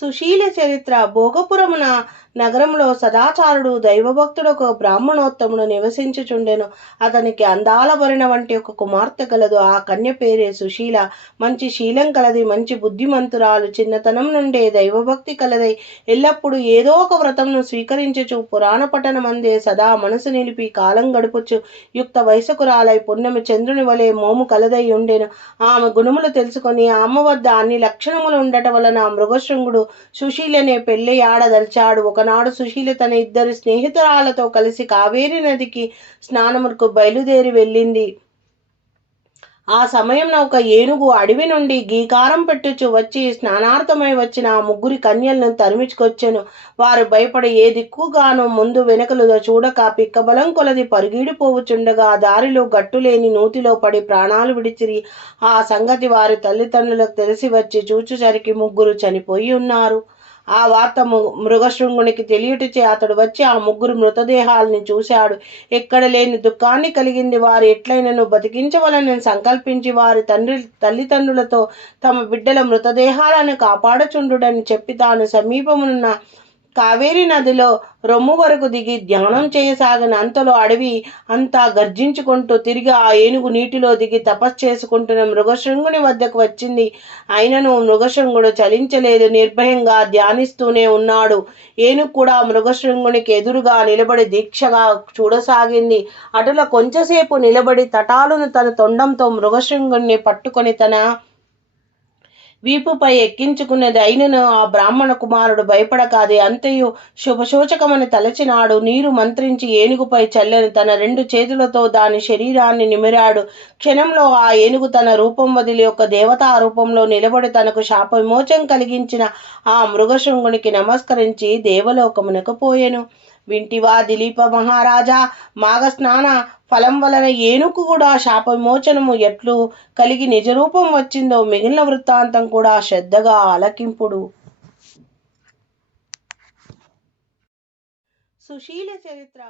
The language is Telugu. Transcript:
సుశీల చరిత్ర. భోగపురమున నగరంలో సదాచారుడు దైవభక్తుడు ఒక బ్రాహ్మణోత్తముడు నివసించుచుండెను. అతనికి అందాల భరిణ వంటి ఒక కుమార్తె కలదు. ఆ కన్య పేరే సుశీల. మంచి శీలం కలది, మంచి బుద్ధిమంతురాలు, చిన్నతనం నుండే దైవభక్తి కలదై ఎల్లప్పుడూ ఏదో ఒక వ్రతంను స్వీకరించుచు పురాణ పఠనమందే సదా మనసు నిలిపి కాలం గడుపుచు యుక్త వయసుకురాలై పున్నమి చంద్రుని వలె మోము కలదై ఉండెను. ఆమె గుణములు తెలుసుకొని ఆమె వద్ద అన్ని లక్షణములు ఉండటం వలన మృగశృంగుడు సుశీలనే పెళ్లి ఆడదలిచాడు. ఒకనాడు సుశీల తన ఇద్దరు స్నేహితురాలతో కలిసి కావేరి నదికి స్నానమునకు బయలుదేరి వెళ్ళింది. ఆ సమయంలో ఒక ఏనుగు అడవి నుండి గీకారం పెట్టుచు వచ్చి స్నానార్థమై వచ్చిన ఆ ముగ్గురి కన్యలను తరిమించుకొచ్చెను. వారు భయపడి ఏ దిక్కుగానో ముందు వెనకలు చూడక పిక్కబలం కొలది పరుగిడిపోవుచుండగా దారిలో గట్టులేని నూతిలో పడి ప్రాణాలు విడిచిరి. ఆ సంగతి వారి తల్లిదండ్రులకు తెలిసి వచ్చి చూచుసరికి ముగ్గురు చనిపోయి ఉన్నారు. ఆ వార్త మృగశృంగునికి తెలియటచే అతడు వచ్చి ఆ ముగ్గురు మృతదేహాలని చూశాడు. ఎక్కడ లేని దుఃఖాన్ని కలిగింది. వారు ఎట్లయినను బతికించవలనని సంకల్పించి వారి తల్లిదండ్రులతో తమ బిడ్డల మృతదేహాలను కాపాడుచుండుడని చెప్పి తాను సమీపమున్న కావేరి నదిలో రొమ్ము వరకు దిగి ధ్యానం చేయసాగిన. అంతలో అడవి అంతా గర్జించుకుంటూ తిరిగి ఆ ఏనుగు నీటిలో దిగి తపస్సు చేసుకుంటున్న మృగశృంగుని వద్దకు వచ్చింది. అయినను మృగశృంగుడు చలించలేదు, నిర్భయంగా ధ్యానిస్తూనే ఉన్నాడు. ఏనుగు కూడా మృగశృంగునికి ఎదురుగా నిలబడి దీక్షగా చూడసాగింది. అటుల కొంచెంసేపు నిలబడి తటాలును తన తొండంతో మృగశృంగుని పట్టుకొని తన వీపుపై ఎక్కించుకున్నది. అయినను ఆ బ్రాహ్మణ కుమారుడు భయపడక అది అంతయు శుభసూచకమని తలచినాడు. నీరు మంత్రించి ఏనుగుపై చల్లని తన రెండు చేతులతో దాని శరీరాన్ని నిమిరాడు. క్షణంలో ఆ ఏనుగు తన రూపం వదిలి ఒక దేవతా రూపంలో నిలబడి తనకు శాప విమోచం కలిగించిన ఆ మృగశృంగునికి నమస్కరించి దేవలోకమునకు పోయెను. వింటివా దిలీప మహారాజా, మాఘ స్నాన ఫలం వలన ఏనుగు కూడా శాప విమోచనము ఎట్లు కలిగి నిజరూపం వచ్చిందో మిగిలిన వృత్తాంతం కూడా శ్రద్ధగా ఆలకింపుడు. సుశీల చరిత్ర.